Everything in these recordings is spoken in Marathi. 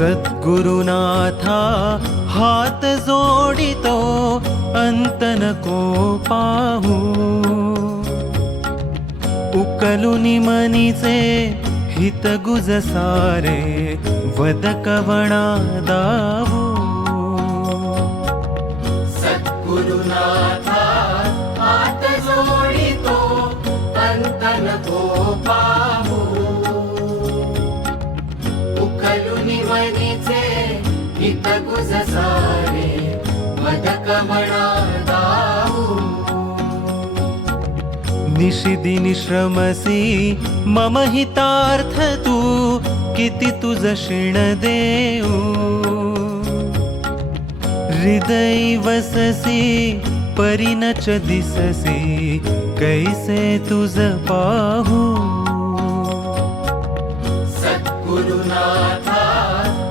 सद्गुरुनाथा हात जोडितो अंत नको पाहू उकलुनी मनीचे हित गुज सारे वद कवणा दावू सद्गुरुनाथा हात जोडितो अंत नको पाहू उकलुनी मनीचे हित गुज सारे वद कवणा दावू निशिदिनी श्रमसी मम हितार्थ तू किती तुझ शिण देऊ हृदय वससी परिनच दिससी कैसे तुझ पाहू सद्गुरुनाथा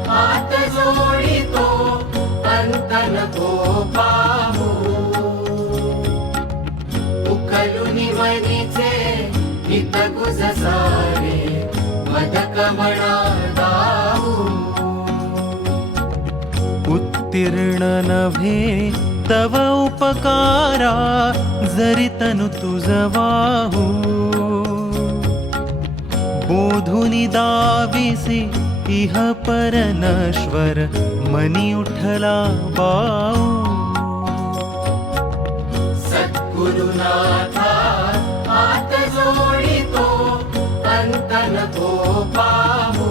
हात जोडितो अंत नको पाहू उकलुनी मनीचे हित गुज सारे वद कवणा दावू उत्तीर्ण नव्हे तव उपकारा जरी तनु तुझ वाहू बोधुनी दाविसी इह पर नश्वर मनी उठला बाऊ सद्गुरुनाथा हात जोडितो अंत नको पाहू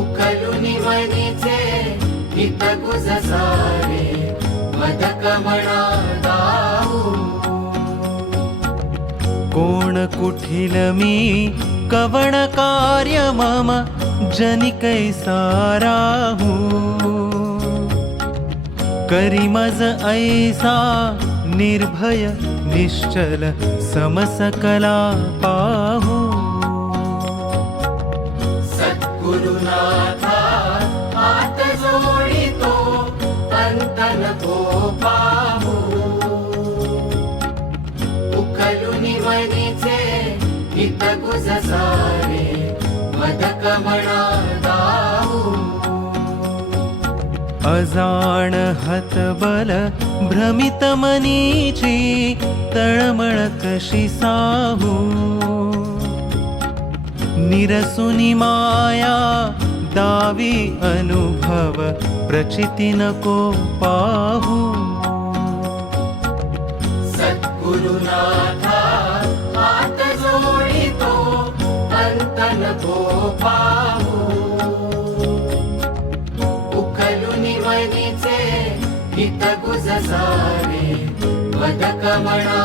उकलुनी मनीचे हित गुज सारे वद कवणा दावू कोण कुठील मी कवण कार्य मम जनि कैसा राहू करी मज ऐसा निर्भय निश्चल समसकला पाहू सद्गुरुनाथा हात जोडितो अंत नको पाहू उकलुनी मनीचे हित गुज सारे वद कवणा दावू अजाण हतबल भ्रमित मनीची तळमळ कशी साहू निरसुनी माया दावी अनुभव प्रचिती नको पाहू सद्गुरुनाथा हात जोडितो अंत नको पाहू उकलुनी मनीचे हित गुज सारे वद कवणा